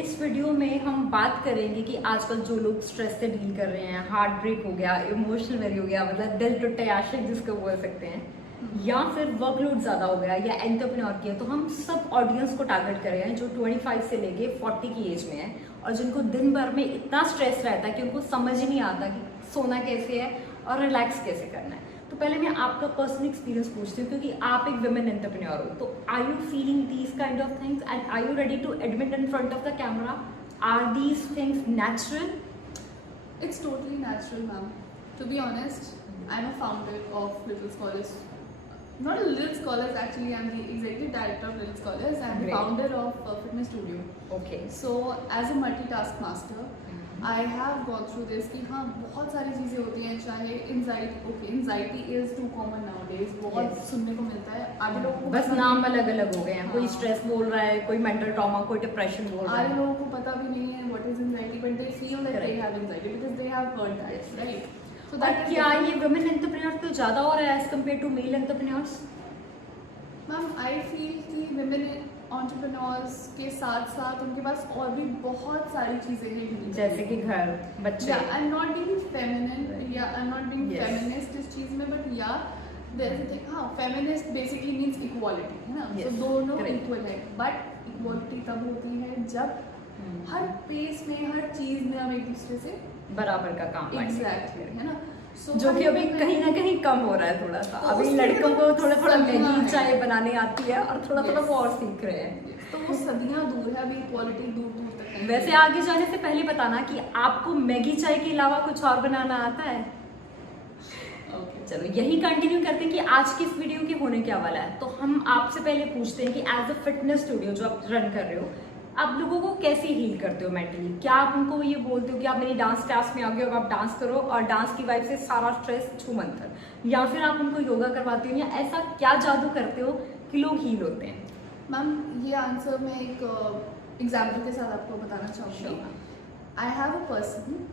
इस वीडियो में हम बात करेंगे कि आजकल जो लोग स्ट्रेस से डील कर रहे हैं, हार्ट ब्रेक हो गया, इमोशनल वेरी हो गया, मतलब दिल टूटे आशिक जिसको बोल सकते हैं, या फिर वर्कलोड ज़्यादा हो गया या एंटरप्रेन्योर किया, तो हम सब ऑडियंस को टारगेट कर रहे हैं जो 25 से लेके 40 की एज में है और जिनको दिन भर में इतना स्ट्रेस रहता है कि उनको समझ ही नहीं आता कि सोना कैसे है और रिलैक्स कैसे करना है। तो पहले मैं आपका पर्सनल एक्सपीरियंस पूछती हूँ क्योंकि आप एक वुमेन एंटरप्रेन्योर हो, तो are you feeling these kind of things and are you ready to admit in front of the camera? Are these things natural? It's totally natural, ma'am. To be honest, I'm a founder of Little Scholars. Not a Little Scholars, actually, I'm the executive director of Little Scholars. I'm the Great. founder of Fitness Studio. Okay. So, as a multitask master, I have gone through this कि हाँ बहुत सारी चीज़ें होती हैं, चाहे anxiety is too common nowadays, बहुत Yes. सुनने को मिलता है। आधे लोगों को बस पता नाम नहीं- अलग अलग हो गए हैं, कोई हाँ। स्ट्रेस बोल रहा है, कोई मेंटल ट्रॉमा, कोई डिप्रेशन बोल रहा आधे है। लोगों को पता भी नहीं है what is anxiety, but they feel that they Correct. have anxiety because they have heard that, Yes. right? So और that is क्या the- ये वुमेन एंटरप्रेन्योर तो ज़्यादा हो रहा है as compare to male entrepreneurs? Ma'am I feel कि women entrepreneurs के साथ साथ उनके पास और भी बहुत सारी चीज़ें हैं, जैसे कि घर, बच्चे। I am not being feminine या I am not being Yes. Feminist इस चीज़ में, but yeah there is thing, हाँ फेमिनिस्ट बेसिकली मींस इक्वालिटी, है ना? Yes. तो दोनों Correct. इक्वल है, बट इक्वालिटी तब होती है जब हर पेस में, हर चीज़ में हम एक दूसरे से बराबर का काम बांटेंगे। एग्जैक्टली, है ना? So, जो कि अभी हर कहीं ना कहीं कम हो रहा है थोड़ा सा। तो अभी उसमें लड़कों को तो थोड़ा थोड़ा सदियां मैगी हैं। चाय बनाने आती है और थोड़ा थोड़ा Yes. वो और सीख रहे हैं। तो वो सदियां दूर है, अभी इक्वालिटी दूर दूर तक है। वैसे आगे जाने से पहले बताना कि आपको मैगी चाय के अलावा कुछ और बनाना आता है? Okay. चलो यही कंटिन्यू करते हैं कि आज की इस वीडियो के होने क्या वाला है। तो हम आपसे पहले पूछते हैं कि एज अ फिटनेस स्टूडियो जो आप रन कर रहे हो, आप लोगों को कैसे हील करते हो मेंटली? क्या आप उनको ये बोलते हो कि आप मेरी डांस क्लास में आ गए हो, अब आप डांस करो और डांस की वाइब से सारा स्ट्रेस छू मंतर, या फिर आप उनको योगा करवाते हो, या ऐसा क्या जादू करते हो कि लोग हील होते हैं? मैम ये आंसर मैं एक एग्जाम्पल के साथ आपको बताना चाहूँगी। I have a person,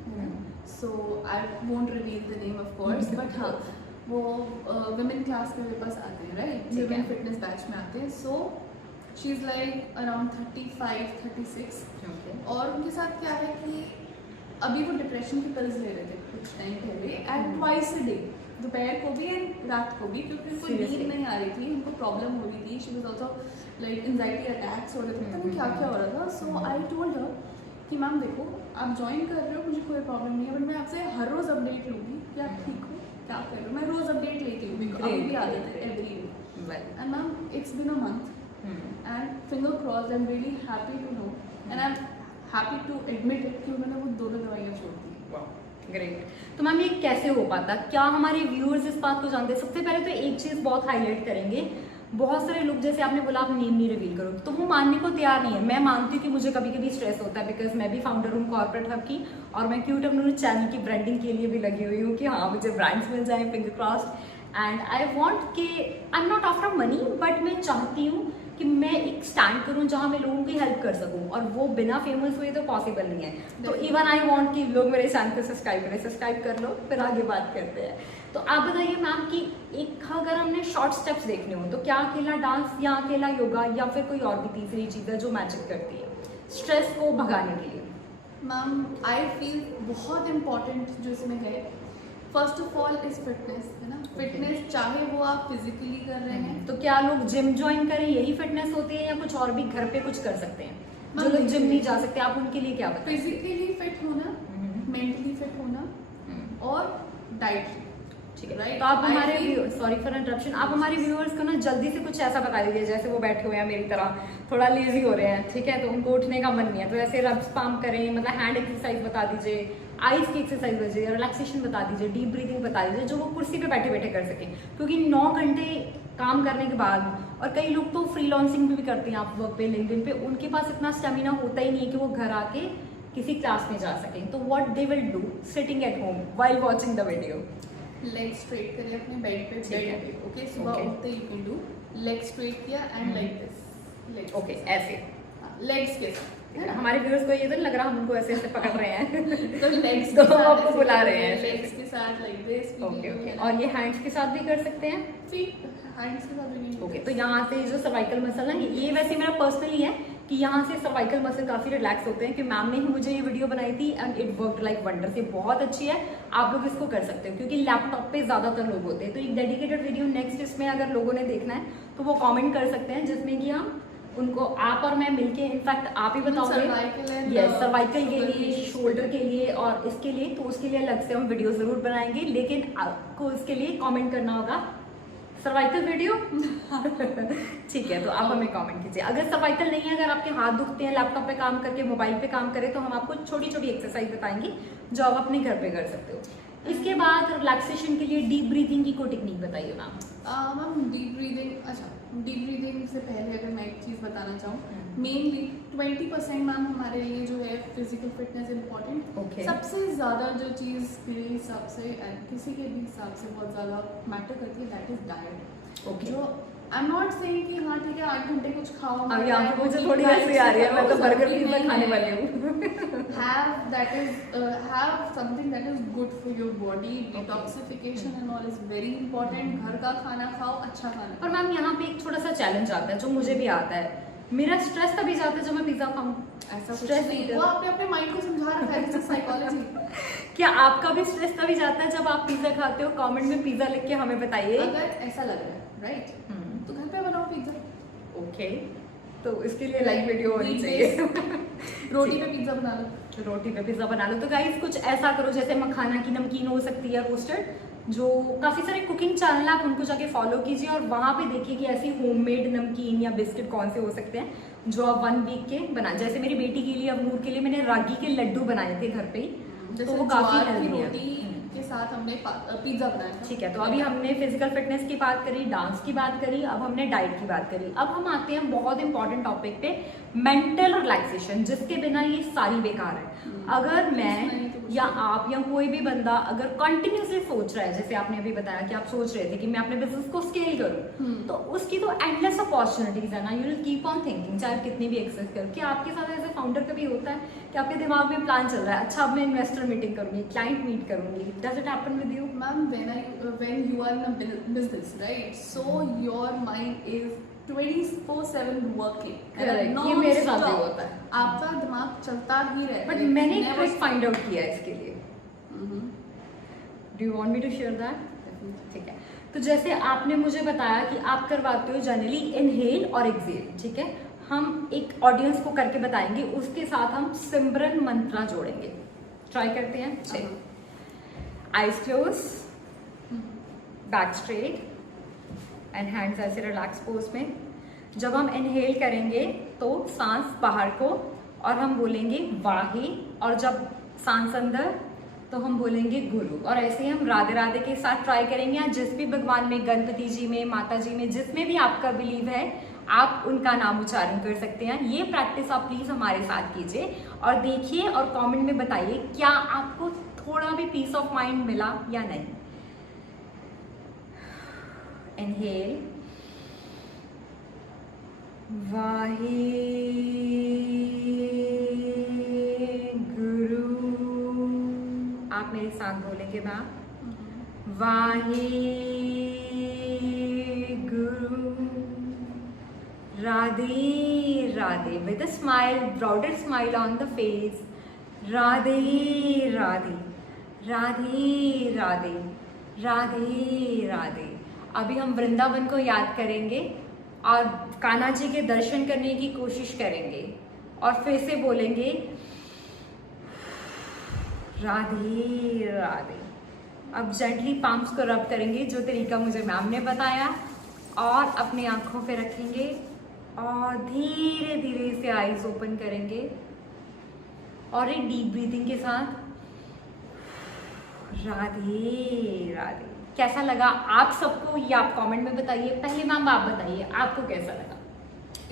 so I won't reveal the name of course, but हाँ वो वुमेन क्लास में मेरे पास आते हैं, राइट? ठीक है। वुमेन फिटनेस बैच में आते हैं। So she is like around 35-36, और उनके साथ क्या है कि अभी वो डिप्रेशन की पिल्स ले रहे थे कुछ टाइम पहले, एंड ट्वाइस अ डे, दोपहर को भी एंड रात को भी, क्योंकि उनको Seriously? नींद नहीं आ रही थी, उनको प्रॉब्लम हो रही थी। She was also like anxiety attacks हो रहे थे, पता नहीं क्या क्या हो रहा था। सो आई टोल्ड हर कि मैम देखो, आप ज्वाइन कर रहे हो, मुझे कोई प्रॉब्लम नहीं है, बट मैं आपसे हर रोज़ अपडेट लूँगी कि आप ठीक हो, क्या कर रहे हो। मैं रोज़ अपडेट लेती हूँ, अभी भी आदत है every day. And ma'am it's been a month, and finger crossed, I'm really happy to know and I'm happy to admit it कि मैंने वो दोनों दवाइयाँ छोड़ दी। ग्रेट। तो मैम ये कैसे हो पाता? क्या हमारे व्यूअर्स इस बात को जानते हैं? सबसे पहले तो एक चीज़ बहुत हाईलाइट करेंगे, बहुत सारे लोग, जैसे आपने बोला आप नेम नहीं रिवील करो, तो वो मानने को तैयार नहीं है। मैं मानती हूँ कि मुझे कभी कभी स्ट्रेस होता है, बिकॉज मैं भी फाउंडर हूँ कॉर्पोरेट हब की, और मैं क्यूट अपने चैनल की ब्रांडिंग के लिए भी लगी हुई हूँ कि हाँ मुझे ब्रांड्स मिल जाए, finger crossed. And I want कि I am not after money, but मैं चाहती हूँ कि मैं एक स्टैंड करूं जहां मैं लोगों की हेल्प कर सकूं, और वो बिना फेमस हुए तो पॉसिबल नहीं है। तो इवन आई वांट कि लोग मेरे चैनल को सब्सक्राइब करें। सब्सक्राइब कर लो, फिर आगे बात करते हैं। तो आप बताइए मैम कि एक अगर हमने शॉर्ट स्टेप्स देखने हो तो क्या अकेला डांस या अकेला योगा या फिर कोई और भी तीसरी चीज़ है जो मैजिक करती है स्ट्रेस को भगाने के लिए? मैम आई फील बहुत इम्पॉर्टेंट जो इसमें है, first of all is fitness, है ना? फिटनेस चाहे वो आप फिजिकली कर रहे हैं, तो क्या लोग जिम ज्वाइन करें यही फिटनेस होती है, या कुछ और भी घर पे कुछ कर सकते हैं? जो मैम, लोग जिम नहीं जा सकते, आप उनके लिए क्या बताएं? फिजिकली फिट होना, मेंटली फिट होना, और डाइट। ठीक है, Right. तो आप I हमारे feel- सॉरी फॉर इंटरप्शन, आप हमारे व्यूअर्स को ना जल्दी से कुछ ऐसा बता दीजिए, जैसे वो बैठे हुए हैं मेरी तरह थोड़ा लेजी हो रहे हैं, ठीक है, तो उनको उठने का मन नहीं है, तो ऐसे रब्स पाम करें, मतलब हैंड एक्सरसाइज बता दीजिए, आइज की एक्सरसाइज बता दीजिए, रिलैक्सेशन बता दीजिए, डीप ब्रीथिंग बता दीजिए, जो वो कुर्सी पे बैठे बैठे कर सकें। क्योंकि 9 घंटे काम करने के बाद, और कई लोग तो फ्रीलांसिंग भी करते हैं आप वर्क पे, लिंक्डइन पे, उनके पास इतना स्टेमिना होता ही नहीं है कि वो घर आके किसी क्लास में जा सकें। तो what they will do sitting at home while watching the video? Leg straight करिए अपने बेड पे, ठीक है। बेड पे, ओके? सुबह Okay. उठते you can do leg straight किया एंड लाइक दिस, ओके, ऐसे लेग्स के साथ, है ना? हमारे व्यूअर्स को ये तो नहीं लग रहा हम उनको ऐसे ऐसे पकड़ रहे हैं। तो लेग्स तो आपको बुला रहे हैं। लेग्स के साथ लाइक दिस। ओके ओके, और ये हैंड्स के साथ भी कर सकते हैं? फीट हैंड्स के साथ भी नहीं। ओके, तो यहाँ से जो सर्वाइकल मसल है, ये वैसे मेरा पर्सनली है कि यहाँ से सर्वाइकल मसल काफ़ी रिलैक्स होते हैं, कि मैम ने ही मुझे ये वीडियो बनाई थी and it work like wonder. से बहुत अच्छी है, आप लोग इसको कर सकते हो क्योंकि लैपटॉप पे ज़्यादातर लोग होते हैं। तो एक डेडिकेटेड वीडियो नेक्स्ट इसमें अगर लोगों ने देखना है तो वो कॉमेंट कर सकते हैं, जिसमें कि हम उनको आप और मैं मिलके, इनफैक्ट आप ही बताओगे यस सर्वाइकल के लिए, शोल्डर के लिए और इसके लिए, तो उसके लिए अलग से हम वीडियो ज़रूर बनाएंगे, लेकिन आपको उसके लिए कमेंट करना होगा सर्वाइकल वीडियो। ठीक है, तो आप हमें कमेंट कीजिए। अगर सर्वाइकल नहीं है, अगर आपके हाथ दुखते हैं लैपटॉप पे काम करके, मोबाइल पे काम करें, तो हम आपको छोटी छोटी एक्सरसाइज बताएंगे जो आप अपने घर पे कर सकते हो। इसके बाद रिलैक्सेशन के लिए डीप ब्रीथिंग की कोई टेक्निक बताइए मैम। मैम डीप ब्रीदिंग, अच्छा डीप ब्रीदिंग से पहले अगर मैं एक चीज़ बताना चाहूँ, मेनली 20% मैम हमारे लिए जो है फिजिकल फिटनेस इम्पॉर्टेंट। Okay. सबसे ज़्यादा जो चीज़ मेरे हिसाब से किसी के भी हिसाब से बहुत ज़्यादा मैटर करती है, दैट इज डाइट। Okay. जो आई एम नॉट सेइंग कि हाँ ठीक है 8 घंटे कुछ खाओ, अभी आपको मुझे थोड़ी हंसी आ रही है, मैं तो बर्गर पिज़्ज़ा खाने वाली हूँ। have something that is good for your body, detoxification and all is very important। घर का खाना खाओ, अच्छा खाना। पर मैम यहाँ पे एक छोटा सा चैलेंज आता है जो मुझे भी आता है, मेरा स्ट्रेस तभी जाता है जब मैं पिज़्ज़ा खाऊं। ऐसा कुछ Stress नहीं, eater। वो आपने अपने माइंड को समझा रखा है, दिस इज साइकोलॉजी। क्या आपका भी स्ट्रेस तभी जाता है जब आप पिज़्ज़ा खाते हो? कमेंट में पिज़्ज़ा लिख के हमें बताइए। अगर ऐसा लग रहा है राइट, तो घर पे बनाओ पिज्जा। ओके, तो इसके लिए लाइक वीडियो होनी चाहिए। रोटी पे पिज्जा बना लो, रोटी पे पिज़्ज़ा बना लो। तो गाइस कुछ ऐसा करो, जैसे मखाना की नमकीन हो सकती है रोस्टेड, जो काफ़ी सारे कुकिंग चैनल आप उनको जाके फॉलो कीजिए और वहाँ पे देखिए कि ऐसी होममेड नमकीन या बिस्किट कौन से हो सकते हैं जो आप 1 वीक के बना। जैसे मेरी बेटी के लिए, अबनूर के लिए मैंने रागी के लड्डू बनाए थे घर पे ही, तो वो काफ़ी हेल्दी है। रोटी के साथ हमने पिज्जा बनाया था। ठीक है, तो अभी हमने फिजिकल फिटनेस की बात करी, डांस की बात करी, अब हमने डाइट की बात करी। अब हम आते हैं बहुत इंपॉर्टेंट टॉपिक पे, मेंटल रिलैक्सेशन, जिसके बिना ये सारी बेकार है। अगर मैं या आप या कोई भी बंदा अगर कंटिन्यूसली सोच रहा है, जैसे आपने अभी बताया कि आप सोच रहे थे कि मैं अपने बिजनेस को स्केल करूं, तो उसकी तो एंडलेस अपॉर्चुनिटीज है ना। You will keep on thinking, चाहे कितनी भी एक्सेस करो। क्या आपके साथ एज ए फाउंडर कभी होता है कि आपके दिमाग में प्लान चल रहा है, अच्छा अब मैं इन्वेस्टर मीटिंग करूंगी, क्लाइंट मीट करूंगी, does it happen with you? Ma'am when you are in a business right, so your mind is 24/7 working। Correct, ये मेरे साथ भी होता है। आपका दिमाग चलता ही रहता है। बट मैंने एक ट्रिक फाइंड आउट किया है इसके लिए। Do you want me to share that? ठीक है, तो जैसे आपने मुझे बताया कि आप करवाते हो जनरली इनहेल और एक्सेल, ठीक है, हम एक ऑडियंस को करके बताएंगे, उसके साथ हम सिमरन मंत्रा जोड़ेंगे। ट्राई करते हैं। चलिए, eyes close, back straight and hands ऐसे रिलैक्स पोज में। जब हम इनहेल करेंगे तो सांस बाहर को और हम बोलेंगे वाहे, और जब सांस अंदर तो हम बोलेंगे गुरु। और ऐसे ही हम राधे राधे के साथ ट्राई करेंगे, या जिस भी भगवान में, गणपति जी में, माता जी में, जिसमें भी आपका बिलीव है, आप उनका नाम उच्चारण कर सकते हैं। ये प्रैक्टिस आप प्लीज हमारे साथ कीजिए और देखिए और कमेंट में बताइए क्या आपको थोड़ा भी पीस ऑफ माइंड मिला या नहीं। इनहेल, वाहे गुरु, आप मेरे साथ बोलेंगे ma'am, Wahe Guru, Radhe Radhe, with a smile, broader smile on the face, Radhe Radhe, Radhe Radhe, Radhe Radhe. अभी हम वृंदावन को याद करेंगे और कान्हा जी के दर्शन करने की कोशिश करेंगे और फिर से बोलेंगे राधे राधे। अब जेंटली पाम्स को रब करेंगे, जो तरीका मुझे मैम ने बताया, और अपनी आंखों पे रखेंगे और धीरे धीरे से आईज ओपन करेंगे और एक डीप ब्रीथिंग के साथ राधे राधे। कैसा लगा आप सबको ये आप कमेंट में बताइए। पहले मैम आप बताइए आपको कैसा लगा?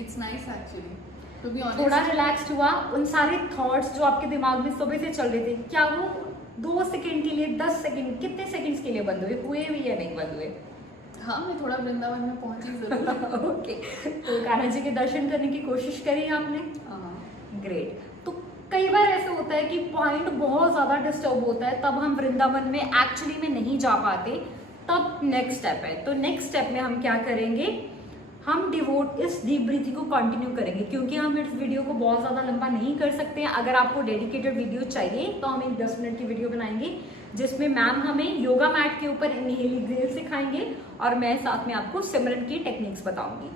It's nice actually, to be honest. थोड़ा रिलैक्स्ड हुआ? उन सारे थॉट्स जो आपके दिमाग में सुबह से चल रहे थे, क्या वो 2 सेकंड के लिए, 10 सेकंड, कितने सेकंड्स के लिए बंद हुए भी या नहीं बंद हुए? हाँ, मैं थोड़ा वृंदावन में पहुंची जरूर। ओके, तो कान्हा जी के दर्शन करने की कोशिश करी आपने? ग्रेट। तो कई बार ऐसे होता है कि पॉइंट बहुत ज़्यादा डिस्टर्ब होता है, तब हम वृंदावन में एक्चुअली में नहीं जा पाते, तब नेक्स्ट स्टेप है। तो नेक्स्ट स्टेप में हम क्या करेंगे, हम डिवोट इस डीप ब्रीथिंग को कंटिन्यू करेंगे, क्योंकि हम इस वीडियो को बहुत ज़्यादा लंबा नहीं कर सकते हैं। अगर आपको डेडिकेटेड वीडियो चाहिए तो हम एक 10 मिनट की वीडियो बनाएंगे जिसमें मैम हमें योगा मैट के ऊपर इनहेल एक्सहेल सिखाएंगे और मैं साथ में आपको सिमरन की टेक्निक्स बताऊंगी।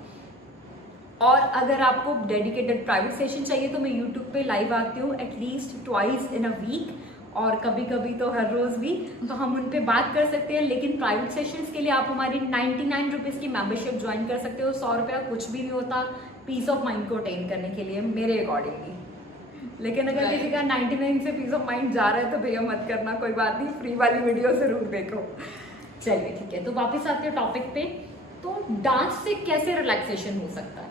और अगर आपको डेडिकेटेड प्राइवेट सेशन चाहिए तो मैं यूट्यूब पे लाइव आती हूँ at least twice in a week, और कभी कभी तो हर रोज भी, तो हम उन पे बात कर सकते हैं। लेकिन प्राइवेट सेशंस के लिए आप हमारी 99 रुपीज़ की मेंबरशिप ज्वाइन कर सकते हो। 100 रुपया कुछ भी नहीं होता पीस ऑफ माइंड को अटेन करने के लिए मेरे अकॉर्डिंगली। लेकिन अगर किसी का 99 से पीस ऑफ माइंड जा रहा है तो भैया मत करना, कोई बात नहीं, फ्री वाली वीडियो जरूर देखो। चलिए ठीक है, तो वापस आते हैं टॉपिक पे। तो डांस से कैसे रिलैक्सेशन हो सकता है?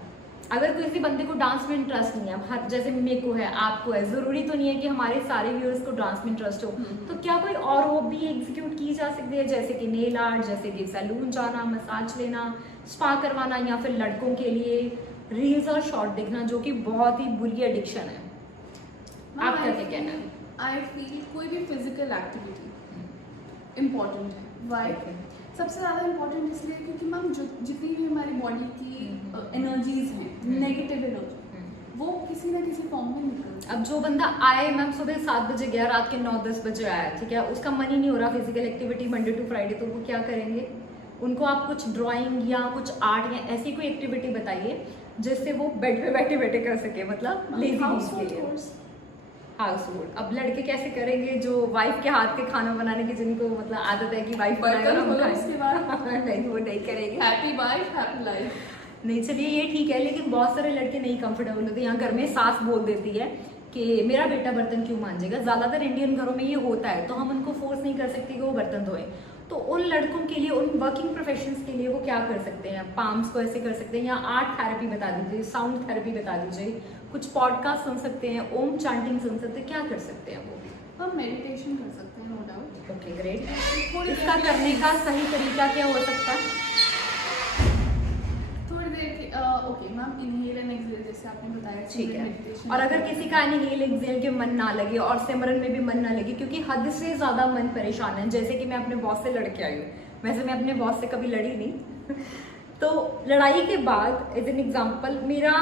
अगर किसी बंदे को डांस में इंटरेस्ट नहीं है, हर जैसे मेरे को है, आपको है, जरूरी तो नहीं है कि हमारे सारे व्यूअर्स को डांस में इंटरेस्ट हो, तो क्या कोई और हॉबी एग्जीक्यूट की जा सकती है, जैसे कि नेल आर्ट, जैसे कि सैलून जाना, मसाज लेना, स्पा करवाना, या फिर लड़कों के लिए रील्स और शॉर्ट देखना, जो कि बहुत ही बुरी एडिक्शन है। आपका क्या कहना है? आई फील कोई भी फिजिकल एक्टिविटी इम्पॉर्टेंट है। वाई? सबसे ज़्यादा इम्पोर्टेंट इसलिए क्योंकि मैम जितनी भी हमारी बॉडी की एनर्जीज हैं, नेगेटिव एनर्जी, वो किसी ना किसी फॉर्म में निकलती है। अब जो बंदा आए मैम सुबह 7 बजे गया, रात के 9-10 बजे आया, ठीक है, उसका मन ही नहीं हो रहा physical activity Monday to Friday, तो वो क्या करेंगे? उनको आप कुछ ड्राइंग या कुछ आर्ट या ऐसी कोई एक्टिविटी बताइए जिससे वो बेड पे बैठे बैठे कर सके, मतलब लेजीनेस के लिए। House hold. अब लड़के कैसे करेंगे जो वाइफ के हाथ के खाना बनाने की, जिनको मतलब आदत है कि वाइफ बनाएगा हम खाएं। नहीं, वो नहीं करेंगे। Happy wife happy life. नहीं, चलिए ये ठीक है, लेकिन बहुत सारे लड़के नहीं कंफर्टेबल होते। यहाँ घर में सास बोल देती है कि मेरा बेटा बर्तन क्यों मांजेगा। ज़्यादातर इंडियन घरों में ये होता है, तो हम उनको फोर्स नहीं कर सकते कि वो बर्तन धोएं। तो उन लड़कों के लिए, उन वर्किंग प्रोफेशंस के लिए वो क्या कर सकते हैं? पाम्स को ऐसे कर सकते हैं, या आर्ट थेरेपी बता दीजिए, साउंड थेरेपी बता दीजिए, कुछ पॉडकास्ट सुन सकते हैं, ओम चांटिंग सुन सकते हैं, क्या कर सकते हैं वो? हम मेडिटेशन कर सकते हैं, नो डाउट। Okay great. इसका करने का सही तरीका क्या हो सकता है? थोड़ी देर okay ma'am, inhale and exhale जैसे आपने बताया, ठीक है। और अगर किसी का इनहेल एक्सहेल के मन ना लगे और सिमरन में भी मन ना लगे, क्योंकि हद से ज्यादा मन परेशान है, जैसे कि मैं अपने बॉस से लड़के आई हूँ, वैसे मैं अपने बॉस से कभी लड़ी नहीं तो लड़ाई के बाद एज एन एग्जाम्पल मेरा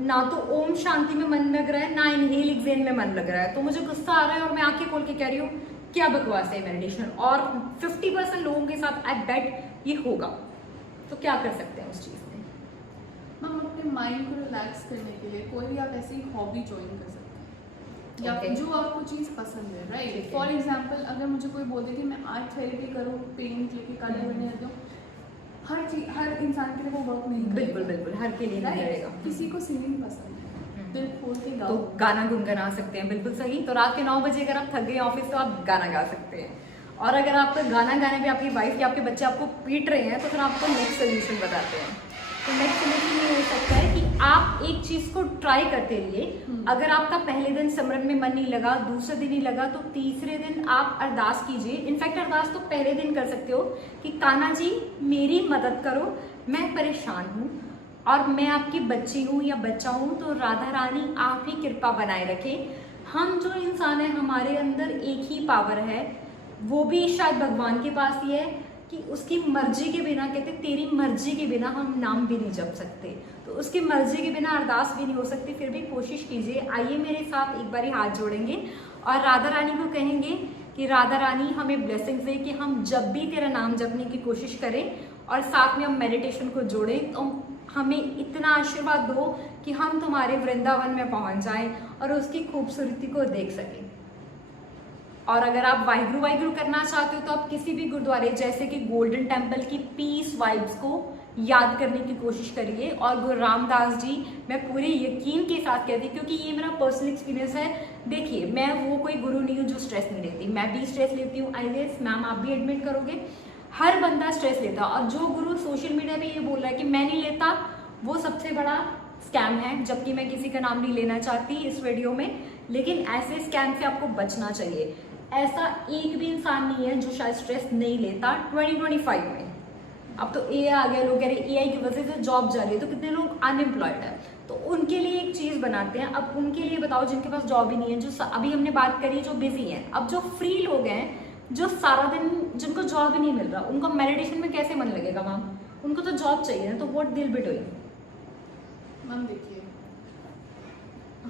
ना तो ओम शांति में मन लग रहा है, ना इनहेल एक्सहेल में मन लग रहा है, तो मुझे गुस्सा आ रहा है और मैं आंखें खोल के कह रही हूँ क्या बकवास है मेडिटेशन। और 50% लोगों के साथ आई बेट ये होगा। तो क्या कर सकते हैं उस चीज में? मैम अपने माइंड को रिलैक्स करने के लिए कोई भी आप ऐसी हॉबी ज्वाइन कर सकते हैं, या Okay. जो आपको चीज़ पसंद है, राइट। ठीक है। फॉर एग्जाम्पल अगर मुझे कोई बोल दे कि मैं आर्ट थेरेपी करूँ, पेंट लेके कलर करने लगती हूँ, हर इंसान के लिए वो वर्क नहीं करेगा। बिल्कुल बिल्कुल, हर के लिए नहीं करेगा। किसी को सिंगिंग पसंद है, दिल खोल के तो गाओ, गाना गुनगुना सकते हैं, बिल्कुल सही। तो रात के 9 बजे अगर आप थक गए ऑफिस तो आप गाना गा सकते हैं। और अगर आपका गाना गाने पे आपकी वाइफ या आपके बच्चे आपको पीट रहे हैं तो फिर आपको नेक्स्ट सोल्यूशन बताते हैं। तो नेक्स्ट सोल्यूशन ये हो सकता है कि आप एक चीज को ट्राई करते रहिए। अगर आपका पहले दिन सिमरन में मन नहीं लगा, दूसरे दिन ही लगा, तो तीसरे दिन आप अरदास कीजिए। इनफैक्ट अरदास तो पहले दिन कर सकते हो कि कान्हा जी मेरी मदद करो, मैं परेशान हूँ और मैं आपकी बच्ची हूँ या बच्चा हूँ, तो राधा रानी आप ही कृपा बनाए रखें। हम जो इंसान है हमारे अंदर एक ही पावर है, वो भी शायद भगवान के पास ही है कि उसकी मर्जी के बिना, कहते तेरी मर्जी के बिना हम नाम भी नहीं जप सकते, तो उसकी मर्जी के बिना अरदास भी नहीं हो सकती। फिर भी कोशिश कीजिए, आइए मेरे साथ एक बारी हाथ जोड़ेंगे और राधा रानी को कहेंगे कि राधा रानी हमें ब्लेसिंग्स दे कि हम जब भी तेरा नाम जपने की कोशिश करें और साथ में हम मेडिटेशन को जोड़ें तो हमें इतना आशीर्वाद दो कि हम तुम्हारे वृंदावन में पहुंच जाएं और उसकी खूबसूरती को देख सकें। और अगर आप वाहिगुरु वाहिगुरु करना चाहते हो तो आप किसी भी गुरुद्वारे जैसे कि गोल्डन टेम्पल की पीस वाइब्स को याद करने की कोशिश करिए। और गुरु रामदास जी, मैं पूरे यकीन के साथ कहती हूँ क्योंकि ये मेरा पर्सनल एक्सपीरियंस है। देखिए मैं वो कोई गुरु नहीं हूँ जो स्ट्रेस नहीं लेती, मैं भी स्ट्रेस लेती हूँ। आई गेस मैम आप भी एडमिट करोगे, हर बंदा स्ट्रेस लेता। और जो गुरु सोशल मीडिया पे ये बोल रहा है कि मैं नहीं लेता, वो सबसे बड़ा स्कैम है, जबकि मैं किसी का नाम नहीं लेना चाहती इस वीडियो में। लेकिन ऐसे स्कैम से आपको बचना चाहिए। ऐसा एक भी इंसान नहीं है जो शायद स्ट्रेस नहीं लेता 2025 में। अब तो ए आ गया, लोग कह रहे AI की वजह से जॉब जा रही है, तो कितने लोग अनएम्प्लॉयड है। तो उनके लिए एक चीज बनाते हैं। अब उनके लिए बताओ जिनके पास जॉब ही नहीं है, जो अभी हमने बात करी जो बिजी हैं। अब जो फ्री लोग हैं, जो सारा दिन जिनको जॉब ही नहीं मिल रहा, उनको मेडिटेशन में कैसे मन लगेगा मैम? उनको तो जॉब चाहिए ना, तो व्हाट दिल बी डूइंग। मैम देखिए,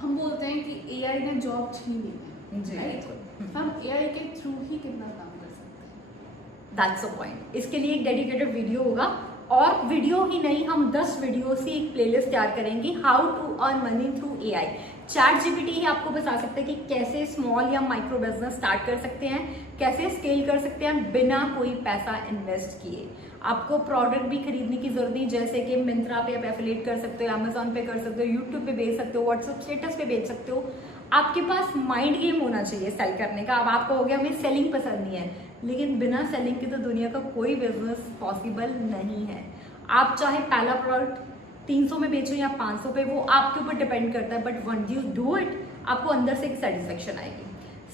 हम बोलते हैं कि एआई ने जॉब छीन ली जी, है, राइट? बिल्कुल। हम एआई के थ्रू ही कितना काम कर सकते हैं। That's a point. इसके लिए एक डेडिकेटेड वीडियो होगा, और वीडियो ही नहीं, हम 10 वीडियो से एक प्लेलिस्ट तैयार करेंगे, how to earn money through AI. ChatGPT ही आपको बता सकते हैं कि कैसे स्मॉल या माइक्रो बिजनेस स्टार्ट कर सकते हैं, कैसे स्केल कर सकते हैं बिना कोई पैसा इन्वेस्ट किए। आपको प्रोडक्ट भी खरीदने की जरूरत नहीं, जैसे कि मिंत्रा पे आप एफिलिएट कर सकते हो, अमेजोन पे कर सकते हो, यूट्यूब पे बेच सकते हो, व्हाट्सएप स्टेटस पे बेच सकते हो। आपके पास माइंड गेम होना चाहिए सेल करने का। अब आपको हो गया हमें सेलिंग पसंद नहीं है, लेकिन बिना सेलिंग के तो दुनिया का कोई बिजनेस पॉसिबल नहीं है। आप चाहे पहला प्रोडक्ट 300 में बेचो या 500 पे, वो आपके ऊपर डिपेंड करता है, but one you do it, आपको अंदर से एक सेटिस्फेक्शन आएगी।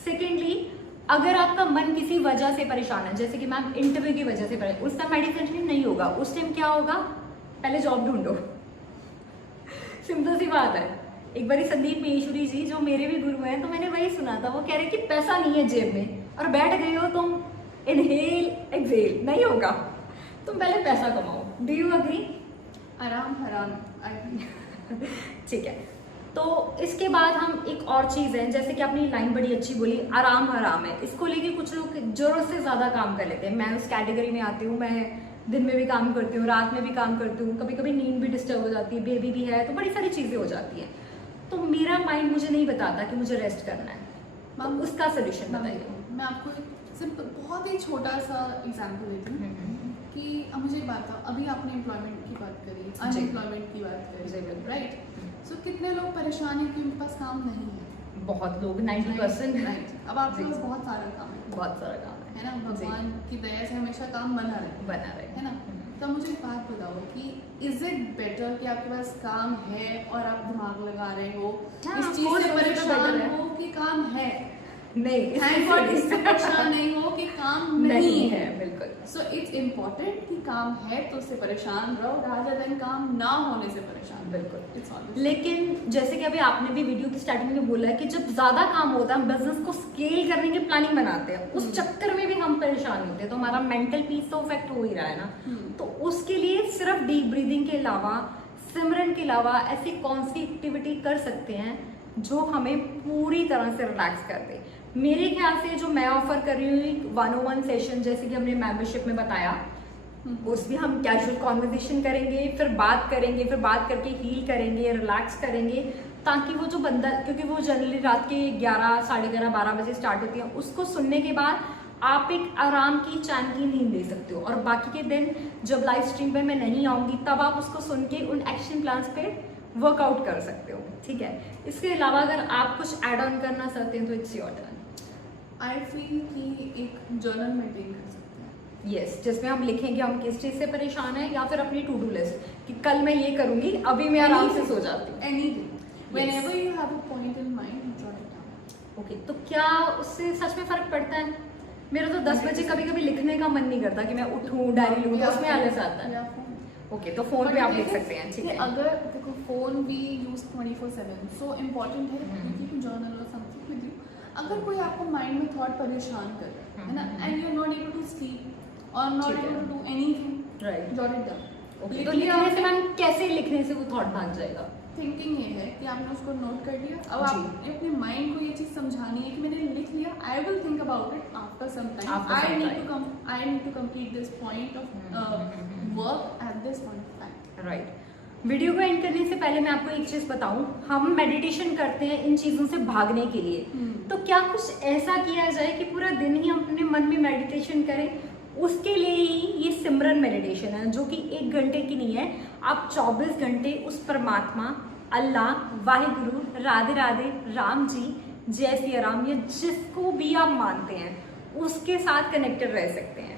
सेकेंडली, अगर आपका मन किसी वजह से परेशान है, जैसे कि मैम इंटरव्यू की वजह से परेशान, उस टाइम मेडिटेशन नहीं होगा, उस टाइम क्या होगा, पहले जॉब ढूंढो। सिंपल सी बात है। एक बार संदीप महेश्वरी जी जो मेरे भी गुरु हैं, तो मैंने वही सुना था, वो कह रहे कि पैसा नहीं है जेब में और बैठ गए हो तुम, इनहेल एक्सेल नहीं होगा, तुम पहले पैसा कमाओ। Do you agree? आराम हराम, आई ठीक है। तो इसके बाद हम एक और चीज़ है, जैसे कि आपने लाइन बड़ी अच्छी बोली, आराम हराम है, इसको लेके कुछ लोग जरूरत से ज़्यादा काम कर लेते हैं। मैं उस कैटेगरी में आती हूँ, मैं दिन में भी काम करती हूँ, रात में भी काम करती हूँ, कभी कभी नींद भी डिस्टर्ब हो जाती है, बेबी भी है, तो बड़ी सारी चीज़ें हो जाती हैं। तो मेरा माइंड मुझे नहीं बताता कि मुझे रेस्ट करना है, तो उसका सोल्यूशन बताइए। मैं आपको एक सिंपल बहुत ही छोटा सा एग्जांपल देती हूँ कि अब मुझे एक बात था, अभी आपने एम्प्लॉयमेंट की बात करी, अनएम्प्लॉयमेंट की बात करी, राइट? सो कितने लोग परेशान हैं कि उनके पास काम नहीं है? बहुत लोग, 90%। राइट। अब आपके पास बहुत सारा काम है, बहुत सारा काम है ना? भगवान की दया से हमेशा काम बना रहे, है ना? तो मुझे एक बात बताओ कि इज इट बेटर कि आपके पास काम है और आप दिमाग लगा रहे हो, इस चीज से परेशान हो कि काम है, नहीं, परेशान नहीं हो कि काम नहीं है? बिल्कुल। सो इट्स इम्पोर्टेंट कि काम है तो उससे परेशान रहो, रादर देन काम ना होने से परेशान। बिल्कुल। It's all. लेकिन जैसे कि अभी आपने भी वीडियो की स्टार्टिंग में बोला है कि जब ज्यादा काम होता है, हम बिजनेस को स्केल करने की प्लानिंग बनाते हैं, उस चक्कर में भी हम परेशान होते हैं, तो हमारा मेंटल पीस तो इफेक्ट हो ही रहा है ना। तो उसके लिए सिर्फ डीप ब्रीदिंग के अलावा, सिमरन के अलावा ऐसी कौन सी एक्टिविटी कर सकते हैं जो हमें पूरी तरह से रिलैक्स कर दे? मेरे ख्याल से जो मैं ऑफर कर रही हूँ 101 सेशन, जैसे कि हमने मेंबरशिप में बताया, उसमें हम कैजुअल कॉन्वर्सेशन करेंगे, फिर बात करेंगे, फिर बात करके हील करेंगे, रिलैक्स करेंगे, ताकि वो जो बंदा, क्योंकि वो जनरली रात के 11, साढ़े 11, 12 बजे स्टार्ट होती है, उसको सुनने के बाद आप एक आराम की चैन की नींद ले सकते हो, और बाकी के दिन जब लाइव स्ट्रीम पे मैं नहीं आऊँगी तब आप उसको सुन के उन एक्शन प्लान्स पे वर्कआउट कर सकते हो। ठीक है। इसके अलावा अगर आप कुछ ऐड ऑन करना चाहते हैं तो it's your turn. I feel कि एक जर्नल मेंटेन कर सकते हैं। यस, जिसमें हम लिखेंगे हम किस चीज़ से परेशान है, या फिर अपनी टू डू लिस्ट कि कल मैं ये करूंगी, अभी मैं आराम से सो जाती हूँ। Anything, whenever you have a point in mind, jot it down. Okay, तो क्या उससे सच में फर्क पड़ता है? मेरा तो 10 बजे कभी कभी लिखने का मन नहीं करता कि मैं उठूं, डायरी लूं, तो उसमें आलस आता है। ओके, तो फोन पे आप लिख सकते हैं। ठीक है। अगर देखो phone we use 24/7, so important है कि जर्नल और समथिंग विद यू। अगर कोई आपको माइंड में थॉट परेशान कर रहा है ना, and you are not able to sleep और not able to do anything, right, jot it down. Okay, तो लिखने से मैम कैसे लिखने से वो थॉट भाग जाएगा? थिंकिंग ये है कि आपने उसको नोट कर लिया, अब आपने अपने माइंड को ये चीज समझानी है कि मैंने लिख लिया, I will think about it after some time, I need to complete this point of work at this point of time. Right. Video को एंड करने से पहले मैं आपको एक चीज बताऊं, हम मेडिटेशन करते हैं इन चीजों से भागने के लिए, तो क्या कुछ ऐसा किया जाए कि पूरा दिन ही हम अपने मन में मेडिटेशन करें? उसके लिए ही ये सिमरन मेडिटेशन है, जो कि 1 घंटे की नहीं है, आप 24 घंटे उस परमात्मा, अल्लाह, वाहिगुरु, राधे राधे, राम जी, जय सिया राम, या जिसको भी आप मानते हैं उसके साथ कनेक्टेड रह सकते हैं।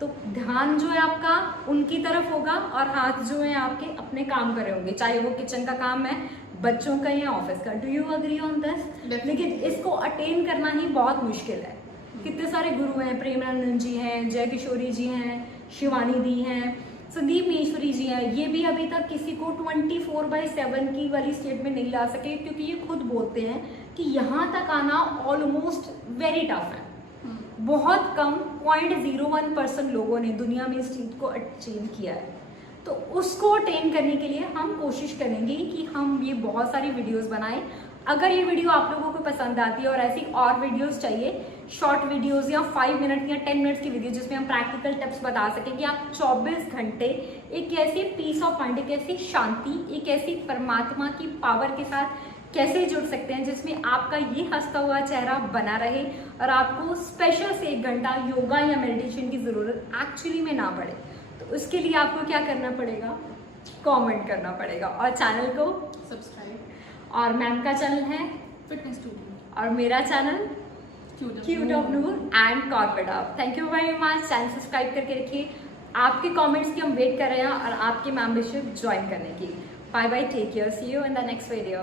तो ध्यान जो है आपका उनकी तरफ होगा, और हाथ जो है आपके अपने काम कर रहे होंगे, चाहे वो किचन का काम है, बच्चों का या ऑफिस का। Do you agree on this? लेकिन इसको अटेन करना ही बहुत मुश्किल है। कितने सारे गुरु हैं, प्रेमानंद जी हैं, जय किशोरी जी हैं, शिवानी दी हैं, संदीप महेश्वरी जी हैं, ये भी अभी तक किसी को 24/7 की वाली स्टेट में नहीं ला सके, क्योंकि ये खुद बोलते हैं कि यहाँ तक आना ऑलमोस्ट वेरी टफ है। बहुत कम 0.01% लोगों ने दुनिया में इस चीज को अचीव किया है। तो उसको अटेन करने के लिए हम कोशिश करेंगे कि हम ये बहुत सारी वीडियोस बनाएं। अगर ये वीडियो आप लोगों को पसंद आती है और ऐसी और वीडियोस चाहिए, शॉर्ट वीडियोस या 5 मिनट या 10 मिनट्स की वीडियो जिसमें हम प्रैक्टिकल टिप्स बता सकें कि आप 24 घंटे एक ऐसी पीस ऑफ माइंड, एक ऐसी शांति, एक ऐसी परमात्मा की पावर के साथ कैसे जुड़ सकते हैं जिसमें आपका ये हंसता हुआ चेहरा बना रहे और आपको स्पेशल से 1 घंटा योगा या मेडिटेशन की ज़रूरत एक्चुअली में ना पड़े। तो उसके लिए आपको क्या करना पड़ेगा? कमेंट करना पड़ेगा और चैनल को सब्सक्राइब। और मैम का चैनल है फिटनेस स्टूडियो और मेरा channel cute of Noor and corporate of. Thank you very much. Channel subscribe करके रखिए। आपके कमेंट्स की हम वेट कर रहे हैं और आपकी मेंबरशिप ज्वाइन करने की। Bye bye, take care, see you in the next video.